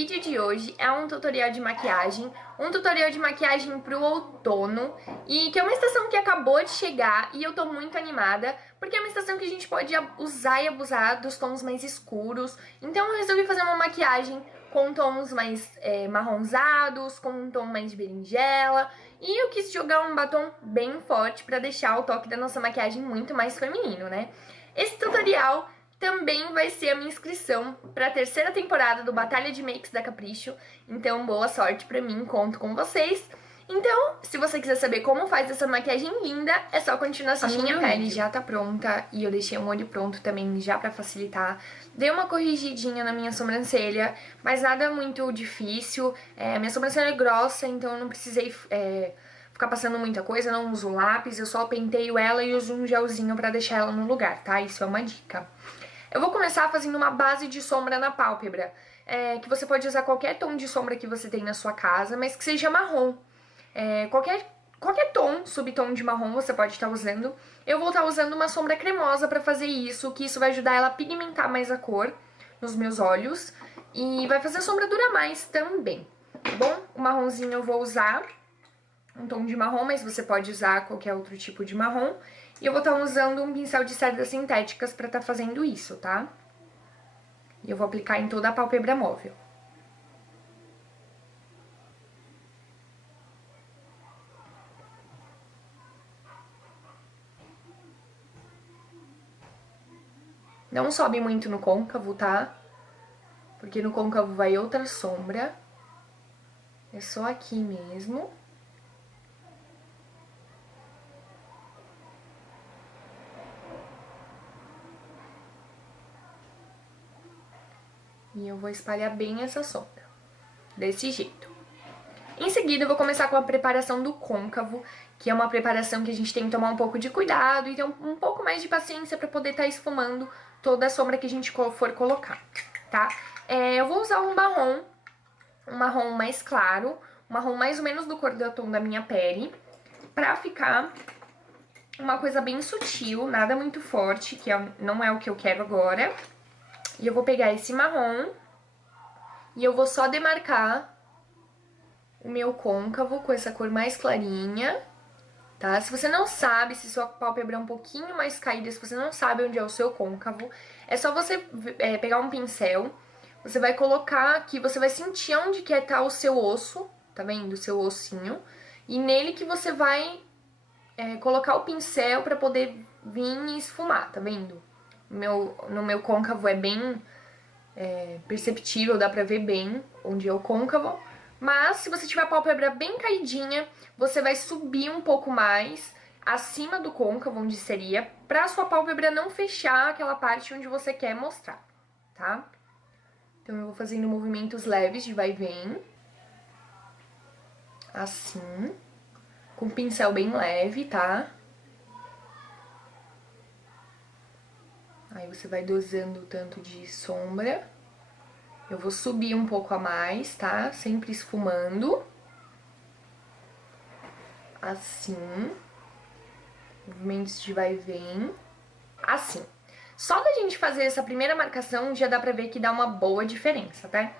vídeo de hoje é um tutorial de maquiagem, pro outono, e que é uma estação que acabou de chegar e eu tô muito animada, porque é uma estação que a gente pode usar e abusar dos tons mais escuros. Então eu resolvi fazer uma maquiagem com tons mais marronzados, com um tom mais de berinjela, e eu quis jogar um batom bem forte pra deixar o toque da nossa maquiagem muito mais feminino, né? Esse tutorial também vai ser a minha inscrição para a terceira temporada do Batalha de Makes da Capricho. Então, boa sorte pra mim, conto com vocês. Então, se você quiser saber como faz essa maquiagem linda, é só continuar assistindo. A minha pele já tá pronta e eu deixei um olho pronto também já pra facilitar. Dei uma corrigidinha na minha sobrancelha, mas nada muito difícil. Minha sobrancelha é grossa, então eu não precisei ficar passando muita coisa, não uso lápis, eu só penteio ela e uso um gelzinho pra deixar ela no lugar, tá? Isso é uma dica. Eu vou começar fazendo uma base de sombra na pálpebra, que você pode usar qualquer tom de sombra que você tem na sua casa, mas que seja marrom. Qualquer tom, subtom de marrom você pode estar usando. Eu vou estar usando uma sombra cremosa pra fazer isso, que isso vai ajudar ela a pigmentar mais a cor nos meus olhos e vai fazer a sombra durar mais também, tá bom? O marronzinho eu vou usar um tom de marrom, mas você pode usar qualquer outro tipo de marrom. E eu vou estar usando um pincel de cerdas sintéticas pra estar fazendo isso, tá? E eu vou aplicar em toda a pálpebra móvel. Não sobe muito no côncavo, tá? Porque no côncavo vai outra sombra. É só aqui mesmo. E eu vou espalhar bem essa sombra, desse jeito. Em seguida, eu vou começar com a preparação do côncavo, que é uma preparação que a gente tem que tomar um pouco de cuidado e ter um pouco mais de paciência pra poder estar esfumando toda a sombra que a gente for colocar, tá? Eu vou usar um marrom mais claro, um marrom mais ou menos do cor do tom da minha pele, pra ficar uma coisa bem sutil, nada muito forte, que não é o que eu quero agora. E eu vou pegar esse marrom e eu vou só demarcar o meu côncavo com essa cor mais clarinha, tá? Se você não sabe, se sua pálpebra é um pouquinho mais caída, se você não sabe onde é o seu côncavo, é só você pegar um pincel, você vai colocar aqui, você vai sentir onde que tá o seu osso, tá vendo? O seu ossinho, e nele que você vai colocar o pincel pra poder vir e esfumar, tá vendo? No meu côncavo é bem perceptível, dá pra ver bem onde é o côncavo. Mas se você tiver a pálpebra bem caidinha, você vai subir um pouco mais acima do côncavo, onde seria, pra sua pálpebra não fechar aquela parte onde você quer mostrar, tá? Então eu vou fazendo movimentos leves de vai e vem, assim, com o pincel bem leve, tá? Aí você vai dosando o tanto de sombra. Eu vou subir um pouco a mais, tá? Sempre esfumando. Assim. Movimentos de vai e vem. Assim. Só da gente fazer essa primeira marcação, já dá pra ver que dá uma boa diferença, tá?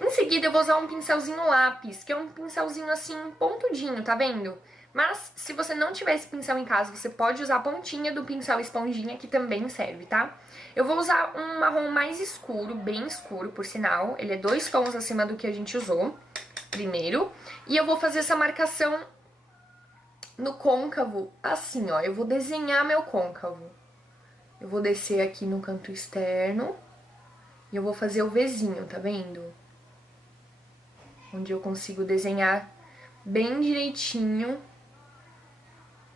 Em seguida, eu vou usar um pincelzinho lápis, que é um pincelzinho assim, pontudinho, tá vendo? Mas, se você não tiver esse pincel em casa, você pode usar a pontinha do pincel esponjinha, que também serve, tá? Eu vou usar um marrom mais escuro, bem escuro, por sinal. Ele é 2 tons acima do que a gente usou primeiro. E eu vou fazer essa marcação no côncavo, assim, ó. Eu vou desenhar meu côncavo. Eu vou descer aqui no canto externo e eu vou fazer o Vzinho, tá vendo? Onde eu consigo desenhar bem direitinho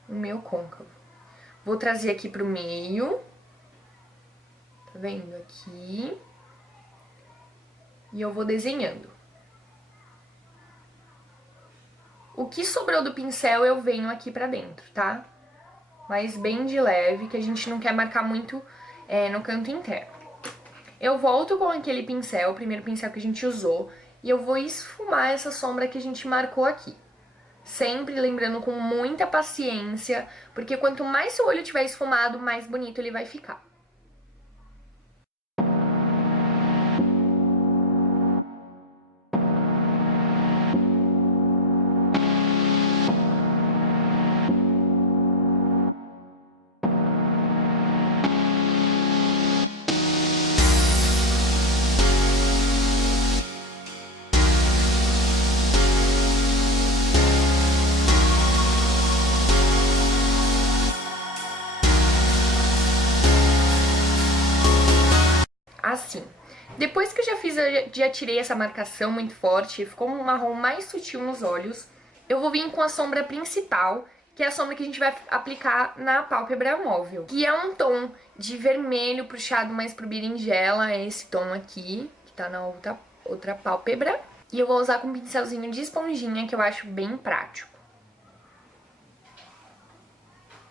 o meu côncavo. Vou trazer aqui pro meio, tá vendo? Aqui. E eu vou desenhando. O que sobrou do pincel eu venho aqui pra dentro, tá? Mas bem de leve, que a gente não quer marcar muito no canto interno. Eu volto com aquele pincel, o primeiro pincel que a gente usou, e eu vou esfumar essa sombra que a gente marcou aqui. Sempre lembrando com muita paciência, porque quanto mais seu olho tiver esfumado, mais bonito ele vai ficar. fiz, eu já tirei essa marcação muito forte, ficou um marrom mais sutil nos olhos. Eu vou vir com a sombra principal, que é a sombra que a gente vai aplicar na pálpebra móvel. Que é um tom de vermelho puxado mais pro berinjela, é esse tom aqui, que tá na outra pálpebra. E eu vou usar com um pincelzinho de esponjinha, que eu acho bem prático.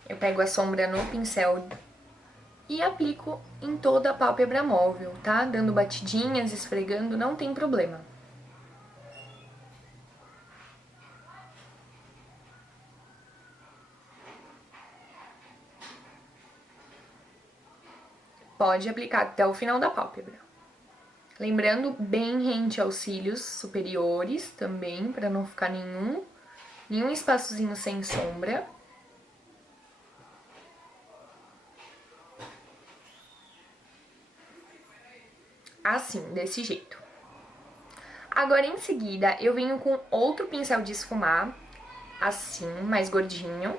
Eu pego a sombra no pincel e aplico em toda a pálpebra móvel, tá? Dando batidinhas, esfregando, não tem problema. Pode aplicar até o final da pálpebra. Lembrando, bem rente aos cílios superiores também, para não ficar nenhum espaçozinho sem sombra. Assim, desse jeito. Agora, em seguida, eu venho com outro pincel de esfumar, assim, mais gordinho.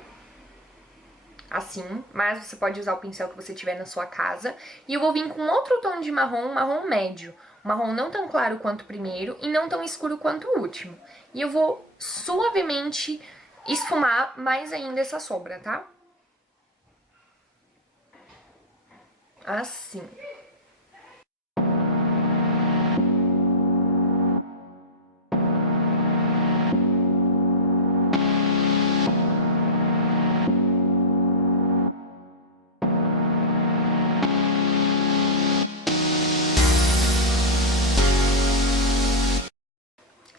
Assim, mas você pode usar o pincel que você tiver na sua casa. E eu vou vir com outro tom de marrom, marrom médio. Um marrom não tão claro quanto o primeiro e não tão escuro quanto o último. E eu vou suavemente esfumar mais ainda essa sombra, tá? Assim.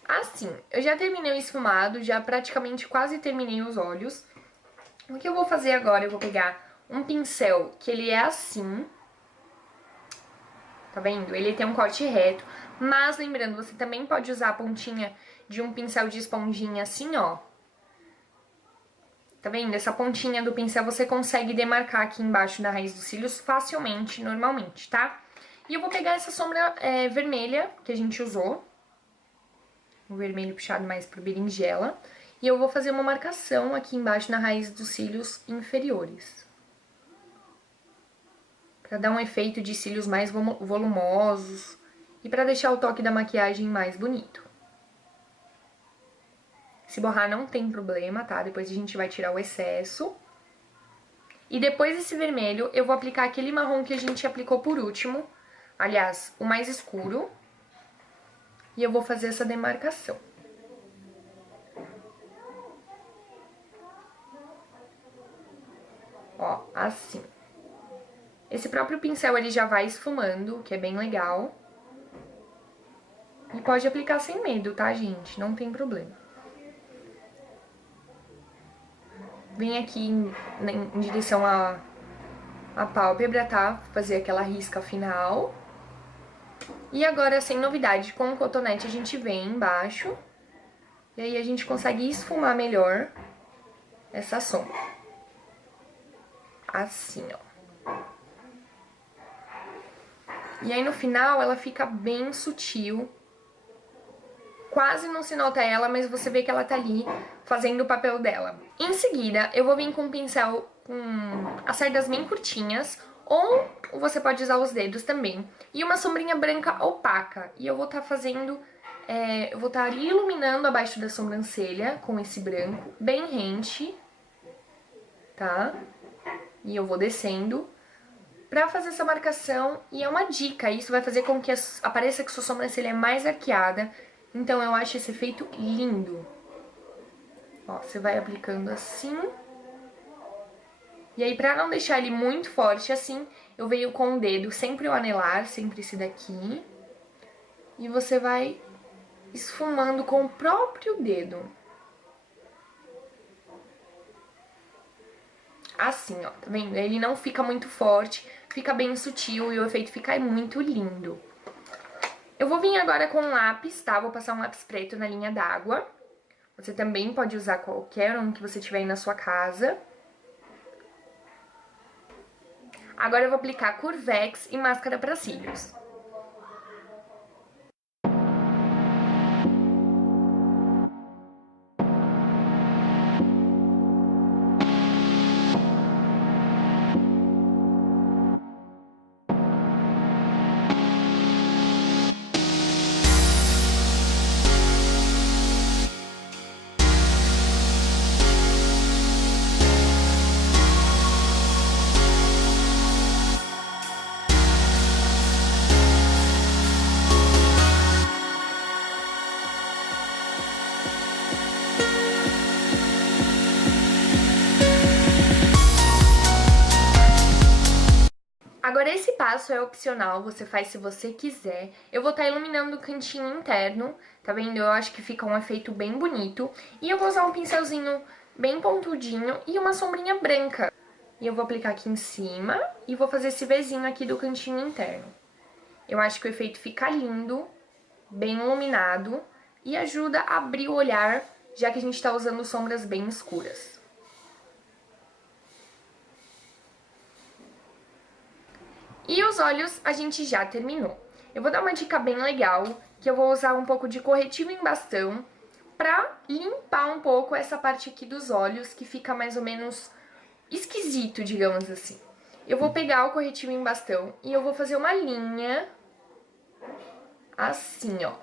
Assim, eu já terminei o esfumado, já praticamente quase terminei os olhos. O que eu vou fazer agora, eu vou pegar um pincel que ele é assim, tá vendo? Ele tem um corte reto, mas lembrando, você também pode usar a pontinha de um pincel de esponjinha assim, ó. Tá vendo? Essa pontinha do pincel você consegue demarcar aqui embaixo na raiz dos cílios facilmente, normalmente, tá? E eu vou pegar essa sombra vermelha que a gente usou, o vermelho puxado mais pro berinjela, e eu vou fazer uma marcação aqui embaixo na raiz dos cílios inferiores. Pra dar um efeito de cílios mais volumosos e pra deixar o toque da maquiagem mais bonito. Se borrar não tem problema, tá? Depois a gente vai tirar o excesso. E depois desse vermelho, eu vou aplicar aquele marrom que a gente aplicou por último. Aliás, o mais escuro. E eu vou fazer essa demarcação. Ó, assim. Esse próprio pincel, ele já vai esfumando, que é bem legal. E pode aplicar sem medo, tá, gente? Não tem problema. Vem aqui em direção à pálpebra, tá? Fazer aquela risca final. E agora, sem novidade, com o cotonete a gente vem embaixo. E aí a gente consegue esfumar melhor essa sombra. Assim, ó. E aí no final ela fica bem sutil. Quase não se nota ela, mas você vê que ela tá ali fazendo o papel dela. Em seguida, eu vou vir com um pincel com as cerdas bem curtinhas, ou você pode usar os dedos também. E uma sombrinha branca opaca. E eu vou estar fazendo, eu vou estar ali iluminando abaixo da sobrancelha com esse branco, bem rente, tá? E eu vou descendo pra fazer essa marcação. E é uma dica, isso vai fazer com que apareça que sua sobrancelha é mais arqueada. Então, eu acho esse efeito lindo. Ó, você vai aplicando assim. E aí, pra não deixar ele muito forte assim, eu venho com o dedo, sempre o anelar, sempre esse daqui. E você vai esfumando com o próprio dedo. Assim, ó, tá vendo? Ele não fica muito forte, fica bem sutil e o efeito fica muito lindo. Eu vou vir agora com um lápis, tá? Vou passar um lápis preto na linha d'água. Você também pode usar qualquer um que você tiver aí na sua casa. Agora eu vou aplicar Curvex e máscara para cílios. Agora esse passo é opcional, você faz se você quiser. Eu vou estar iluminando o cantinho interno, tá vendo? Eu acho que fica um efeito bem bonito. E eu vou usar um pincelzinho bem pontudinho e uma sombrinha branca. E eu vou aplicar aqui em cima e vou fazer esse Vzinho aqui do cantinho interno. Eu acho que o efeito fica lindo, bem iluminado e ajuda a abrir o olhar, já que a gente tá usando sombras bem escuras. E os olhos a gente já terminou. Eu vou dar uma dica bem legal, que eu vou usar um pouco de corretivo em bastão pra limpar um pouco essa parte aqui dos olhos, que fica mais ou menos esquisito, digamos assim. Eu vou pegar o corretivo em bastão e eu vou fazer uma linha assim, ó.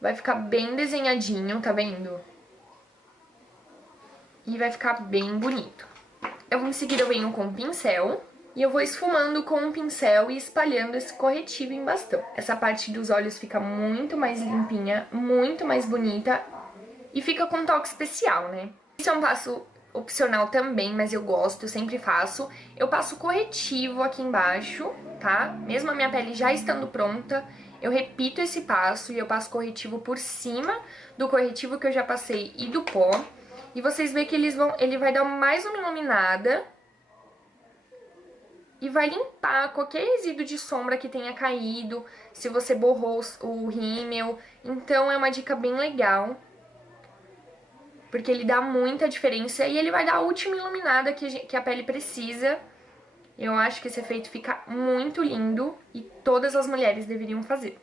Vai ficar bem desenhadinho, tá vendo? E vai ficar bem bonito. Em seguida eu venho com o pincel e eu vou esfumando com o pincel e espalhando esse corretivo em bastão. Essa parte dos olhos fica muito mais limpinha, muito mais bonita e fica com um toque especial, né? Isso é um passo opcional também, mas eu gosto, eu sempre faço. Eu passo corretivo aqui embaixo, tá? Mesmo a minha pele já estando pronta, eu repito esse passo e eu passo corretivo por cima do corretivo que eu já passei e do pó. E vocês veem que ele vai dar mais uma iluminada e vai limpar qualquer resíduo de sombra que tenha caído, se você borrou o rímel. Então é uma dica bem legal, porque ele dá muita diferença e ele vai dar a última iluminada que a pele precisa. Eu acho que esse efeito fica muito lindo e todas as mulheres deveriam fazer.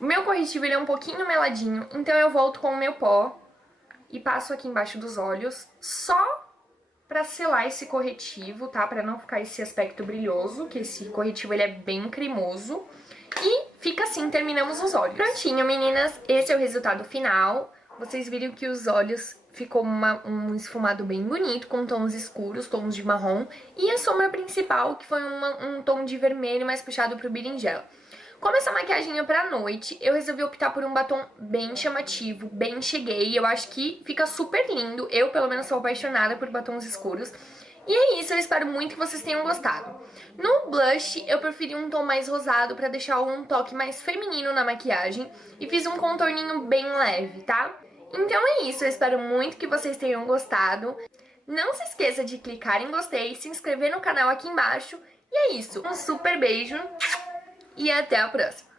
O meu corretivo ele é um pouquinho meladinho, então eu volto com o meu pó e passo aqui embaixo dos olhos, só pra selar esse corretivo, tá? Pra não ficar esse aspecto brilhoso, que esse corretivo ele é bem cremoso. E fica assim, terminamos os olhos. Prontinho, meninas, esse é o resultado final. Vocês viram que os olhos ficou um esfumado bem bonito, com tons escuros, tons de marrom. E a sombra principal, que foi um tom de vermelho mais puxado pro berinjela. Como essa maquiagem é pra noite, eu resolvi optar por um batom bem chamativo, bem cheguei. Eu acho que fica super lindo. Eu, pelo menos, sou apaixonada por batons escuros. E é isso, eu espero muito que vocês tenham gostado. No blush, eu preferi um tom mais rosado pra deixar um toque mais feminino na maquiagem. E fiz um contorninho bem leve, tá? Então é isso, eu espero muito que vocês tenham gostado. Não se esqueça de clicar em gostei, se inscrever no canal aqui embaixo. E é isso, um super beijo e até a próxima!